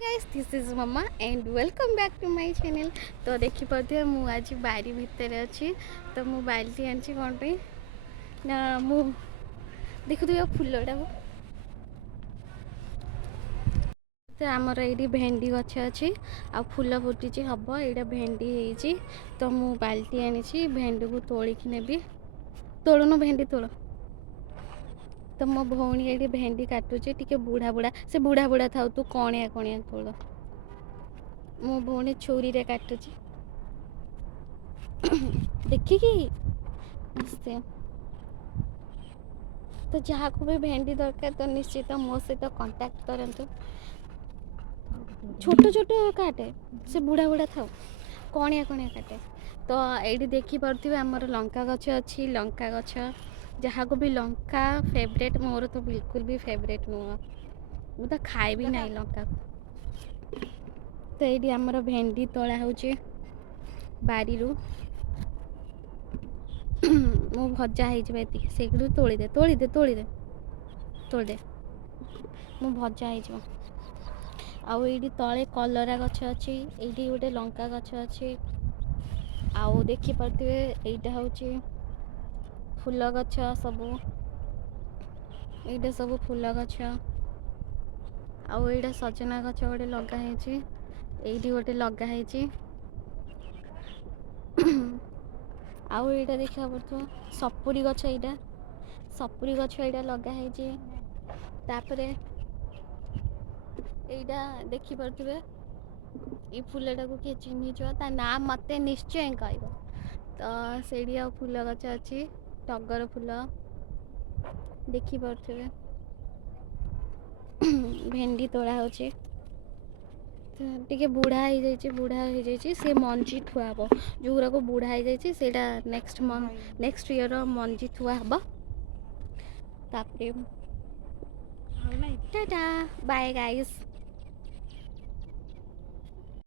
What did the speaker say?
Guys this is mamma and welcome back to my channel. तो देखी पाते मु आज बारी भितर अच्छी तो मु बाल्टी आनी कौन पे ना मु देखुए फुलटा तो आमर ये भेंडी गछ अच्छी आ फूल फुटी हम यहाँ भेंडी होती तो मु बाल्टी आनी भेंडी को तोलिकी नेबी तोड़न भेंडी तोड़ तो मो भौणी ये भेंडी काटुचे टी बुढ़ा बुढ़ा से बुढ़ा बुढ़ा था तू कणिया कणिया तोड़ मो भौणी छुरी रे काटुची देखिकी आस्ते तो जहाँ को भी भेंडी दरकार तो निश्चित मो सहित कांटेक्ट करंतु छोट छोट काटे से बुढ़ा बुढ़ा था कणिया कणिया काटे तो ये देखी पारे आमर लंका गछ अच्छी लंका गछ जहाँ को भी लंका फेवरेट मोर तो बिल्कुल भी फेवरेट नुह मु तो खाइबी ना लंका तो ये आमर भेंडी तोड़ा हो बारी मो भजा होती से तोड़ीदे तोड़ीदे तोड़ीदे तोड़े मो भजा हो आउ ये तले कलरा गछ अच्छी ये गोटे लंका गछ अच्छी आउ देखी पारे यहाँ हूँ फूल गछ सब ये सब फूल गछ आउ यहाँ सजना गछ गोटे लगाई ये गोटे लगाई आउ यहाँ देखा पड़ो सपुरी गछ यहाँ सपुरी गछ यहाँ लगाई तापर यहाँ देखी पारे ये फूलटा को किए चिन्ह ता ना मत निश्चय कह तो से फूल गछ अच्छी टगर फूल देखी पारे भेंडी तोड़ा हो टे बुढ़ा हो से मंजी थुआ हम जो गुरा को बुढ़ा हो जाटा नेक्स्ट ईयर मंजी थुआ हम टाटा बाय गाइस।